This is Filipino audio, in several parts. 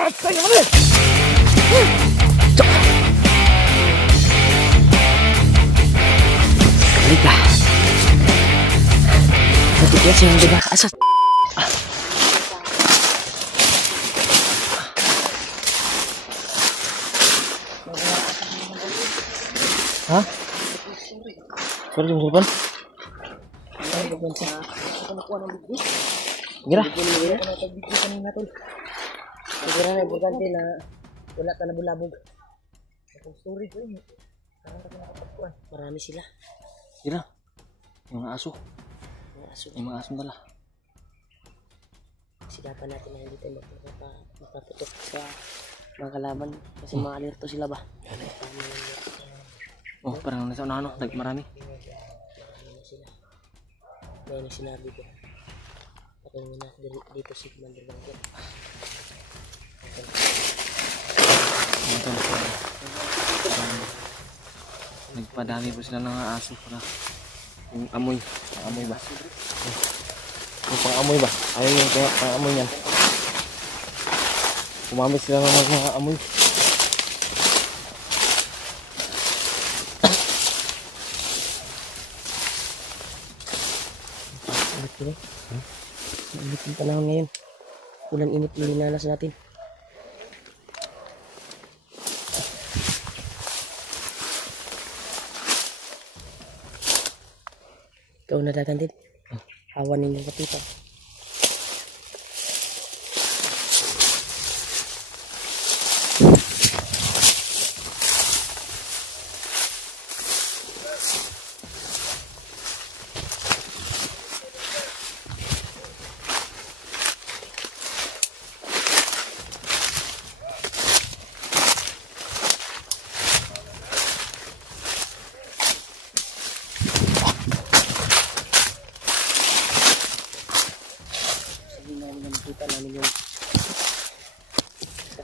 Balik lah. Nanti siya yung diba? Asas. Hah? Sorry, yung cellphone? Gira? Siguro na importante na wala ka nabulabog. Ang story ko yun. Marami sila. Gira? Yung mga aso. Yung mga aso nila. Sigapan natin na hindi tayo makaputok sa mga kalaban. Kasi mga alerto sila ba? Oh, parang nasa unahan, no? Marami. Ngayon ang sinabi ko. Patay mo na dito si Commander Bunker. Nagpadami po sila ng aso para yung amoy. Amoy ba? Yung pang-amoy ba? Ayaw yung pang-amoy yan. Kumamit sila ng mga amoy. Mainit yung panahon ngayon. Ulan init yung linalas natin. Ikaw nadagan din. Hawan ninyong kapitan.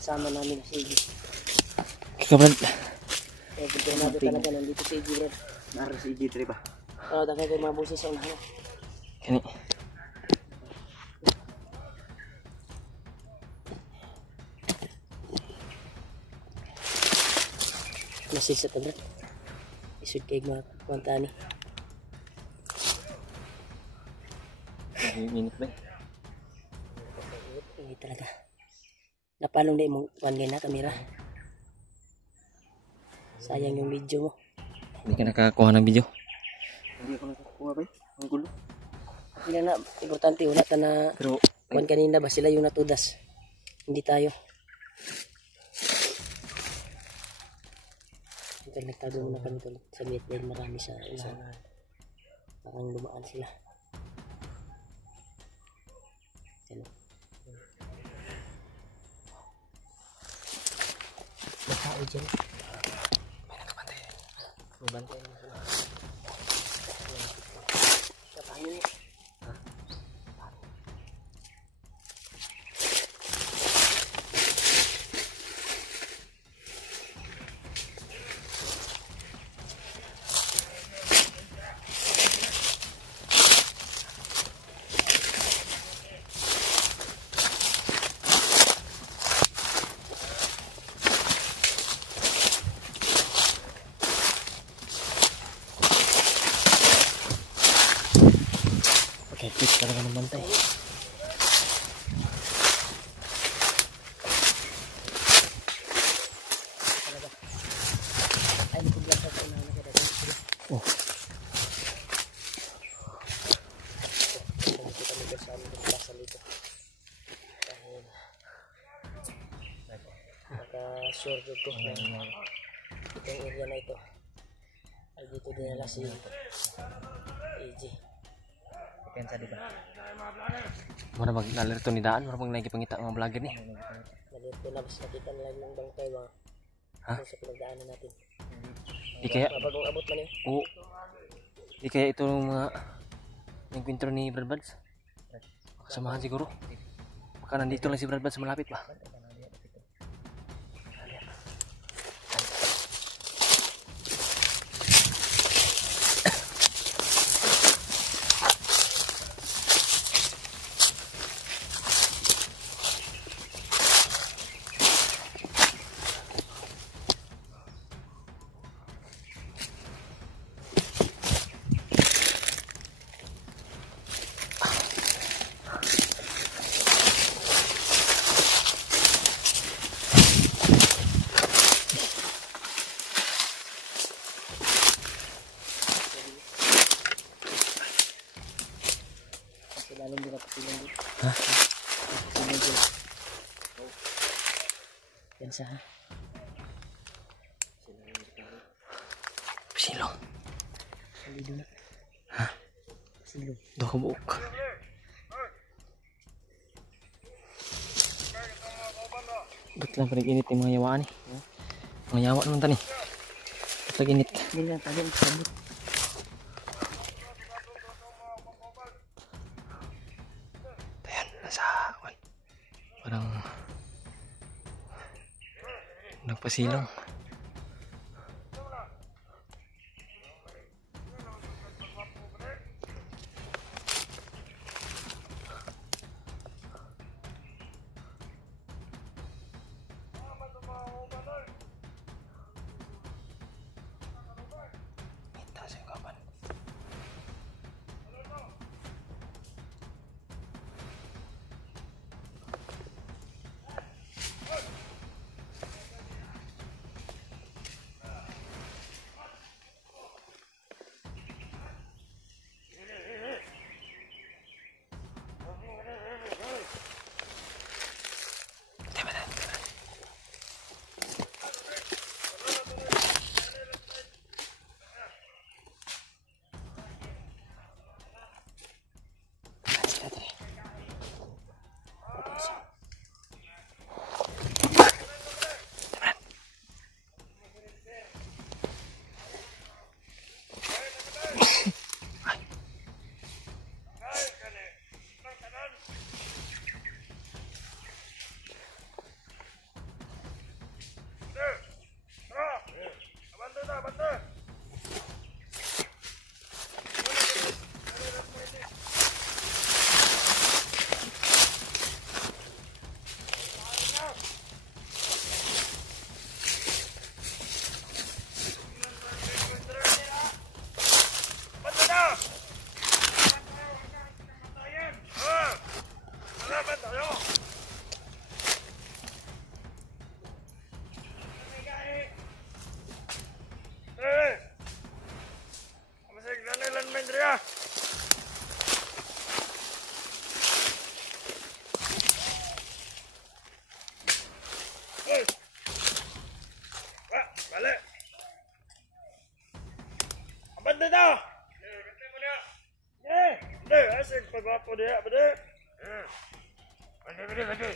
Kasama namin si Iggy. Kika Brad. Eh, pinado talaga nandito si Iggy Brad. Naroon si Iggy 3 ba? Oo, dahil kayo mga busis sa unahan. Kani. Masis sa Brad. Isud kayo mga kuwantani. Minit ba? Ini talaga. Napalong na yung one na kamera. Sayang yung video mo. Hindi ka nakakuha ng video. Hindi ako nakakuha ba? Ang gulo. Hindi na, importante wala ka na one kanina ba sila yung natudas. Hindi tayo. Nagtado muna kami tulit sa meet dahil marami sa isang parang lumaan sila. Yan. Tao dyan. May nakabantay. May bantay na sila. Sa pangin. Tipis talaga ng bantay. Oh. Naka-sure dito na itong area na ito ay dito dinala si AJ. Pensa di ba? Muna mag-alerto ni Daan, muna mag-nagipangita mga vlogger ni. Alerto na, basta nakita nila ng bangkay ba? Ha? Sa pinagdaanan natin. Di kaya? Bagong abot man eh. Oo. Di kaya ito mga nagkwentro ni Brad Buds? Samahan siguro. Baka nandito lang si Brad Buds malapit ba? Ilalim din ako silang dito. Ha? Silang dito. Yan siya ha. Silong. Salido na. Ha? Silong. Doon ka buok. Ba't lang panig-init yung mga yawaan eh. Mga yawa naman tani. Ba't lang init? Hindi lang tali ang sabot. Ayan, nasa parang nagpasilong. Taas yung kapan. Balik. Abang dah dah. Dia asyik pagwapo dia, bade. Bade.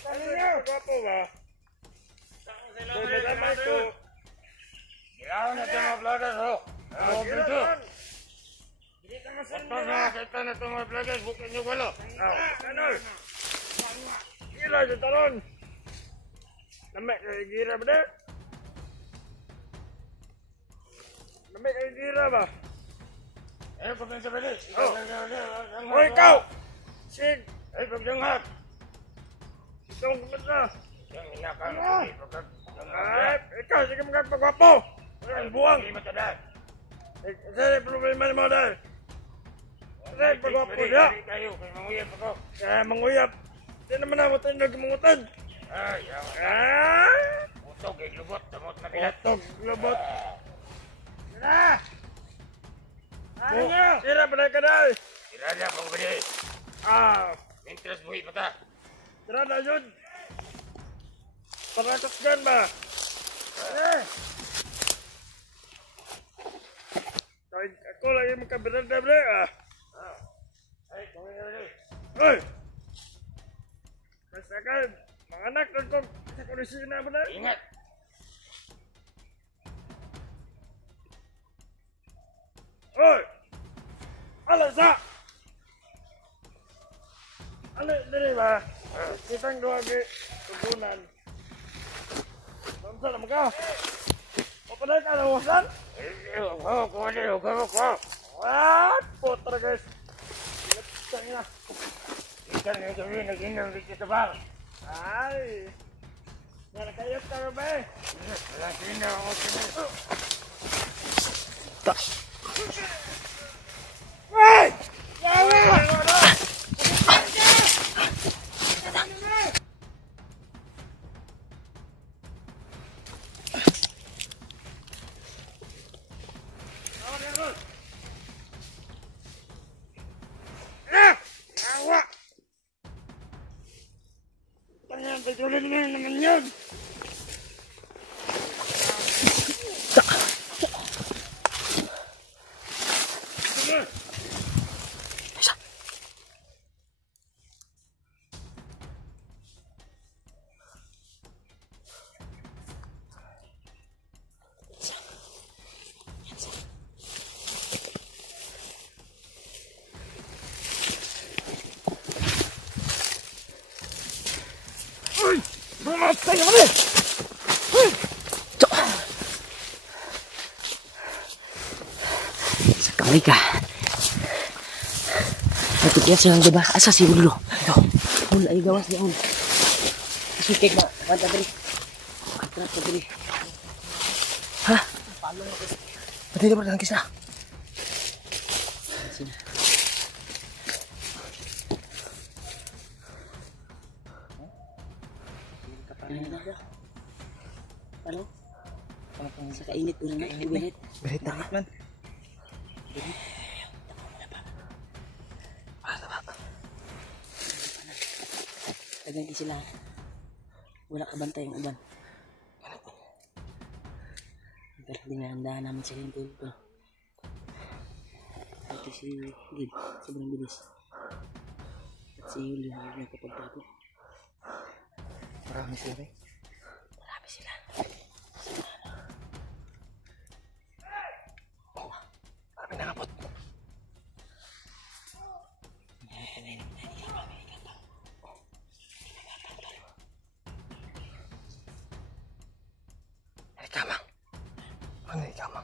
Tanya pagwapo ba? Sama itu. Ya, nak cuma belajar tu. Oh, begitu. Apa kita nak cuma belajar bukannya bola. Sana. Gila je talon. Namek gira bade. Namek gira ba? Kau pengen seperti? Oi kau! Sing! Pagdangat! Itong kumata! Yang inakan ikaw, sige magpagwapo! Ang buwang! Saya problema ni mo dahil! Saya pagwapo niya! Kayo, manguyap ako! Manguyap! Hindi naman ako tayo nagmungutan! Utog, lubot! Damot na bilat! Utog, lubot! Sira! Sira pa na ka dahil! Sira niya pang bali! Interest buhi pa ta! Sira na yun! Paratos gan ba? Ako lang yung magkabiranda-bira Ay, kung nga rin! Hoy! Basta ka, mga anak doon ko sa kulisina ba na? Ingat! Hoy! Alasa! Ano dili ba? Kitang duwagi tubunan. Bamsa naman ka? Papaday ka na wasan? What? Putra guys! Ingat niya. Ikan nga gawin, nag-inom dito sa bar. Ay! Nakayot ka ba eh? Nag-inom ako sila. Hey! Yawa! Tulad mo naman yun! Bumatay kami! Sakali ka. Natikya silang diba? Asa si Ulo? Ito. Ulo ay gawas niya Ulo. Sikik na. Wala dali. Katrat na dali. Ha? Pati na ba kisah? Sini. Ano? Sa kainit ulit na. Kainit. Berit man. Tagang di sila. Wala ka bantay yung uban. Pero dinahandahan namin sila yung tulpo. Pati si Gid, sobrang bilis. At si Yuli, nagkapagtapo. Marami sila eh. Marami sila. Marami nakapot. Kamang. Ano yung kamang?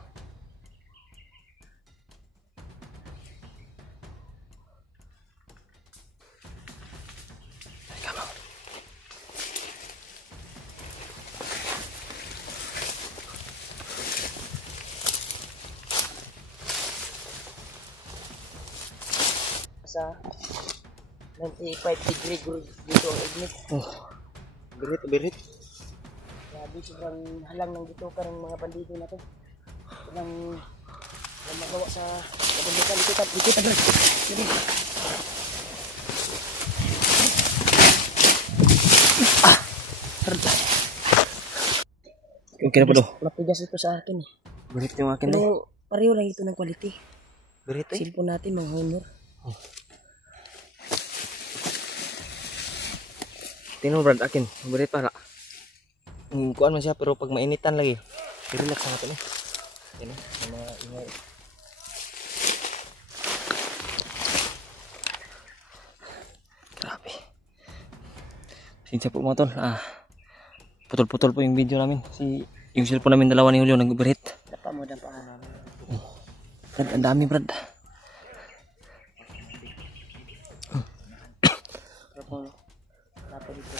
Kamang. Sa 95 degree dito ang ignit. Oh. Berit. Grabe, sobrang halang ng dito ng mga bandido na to. Walang magawa sa kabandikan. Dito, bro. Okay na po do. Matigas ito sa akin eh. Berit yung akin do. Pero pareho lang ito ng quality. Berit eh. Cellphone natin, mga Honor. Tingnan mo Brad, akin. Berit para. Kuan man siya pero pag mainitan lagi, i-relax na natin eh. Yan eh, mga ingay. Grabe. Sinsya po mga tol. Putol-putol po yung video namin. Yung cellphone namin dalawa ni Julio nag-berit. Dapa mo, dapa ka namin. Brad, ang dami Brad. Dapa dito.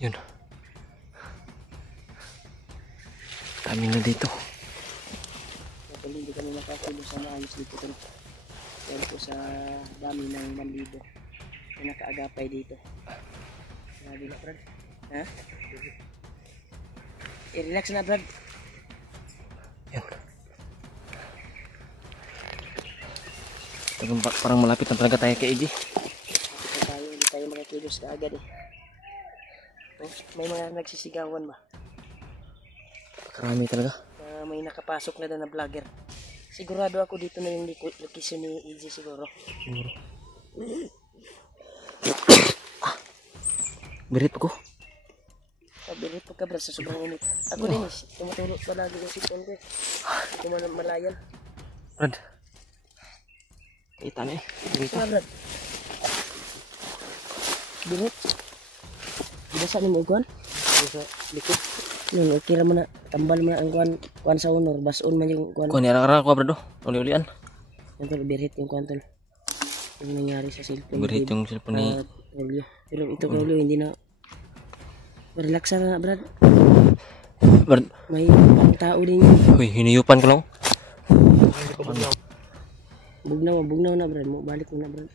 Yun. Kami na dito. Kaya hindi kami nakakilo sa maayos dito. Dahil po sa dami ng bandido na nakaagapay dito. Grabe na, Brad. Ha? I-relax na, Brad. Yan. Parang malapit na talaga tayo kay Iggy. Hindi tayo makakilos na agad eh. May mga nagsisigawan ba? Karami talaga. May nakapasok na doon na vlogger. Sigurado ako dito na yung location ni Iggy siguro. Berit ko. Pabirit po ka, Brad, sa sobrang init. Ako din eh, tumutulog pa lagi yung sipon ko eh. Hindi ko malayan. Brad. Kita na eh. Dito. Brad. Birit. Bisa ni mo kuan? Sa likod. Nun, okay lang mo na. Tambal mo na ang kuan sa honor. Bason man yung kuan. Kuha niya ko Brad. Uli-ulian. Yung tol, birit yung kuan tol. Yung nangyari sa cellphone. Berit yung cellphone ni Rolyo. Pero ito Rolyo, hindi na. Relax na, Brad. Brad. May pang tao din yun. Uy, hiniyupan ko lang. Bugnaw na, Brad. Balik mo na, Brad.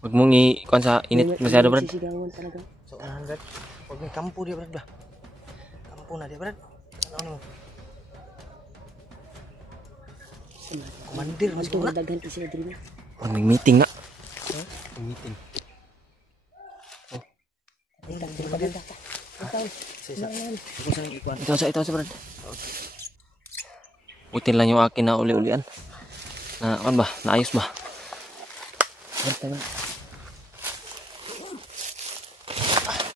Huwag mong i-kuhan sa init masyado, Brad. Sisigawan talaga. So, Brad. Huwag may kampo dia, Brad ba? Kampo na dia, Brad. Ano mo? Kumandir, mas Ito, daghan kasi sila din. Parang may meeting na. May meeting. Ito sa Brad. Buti lang yung akin na uli-ulian. Na, ano ba? Naayos ba? Brad,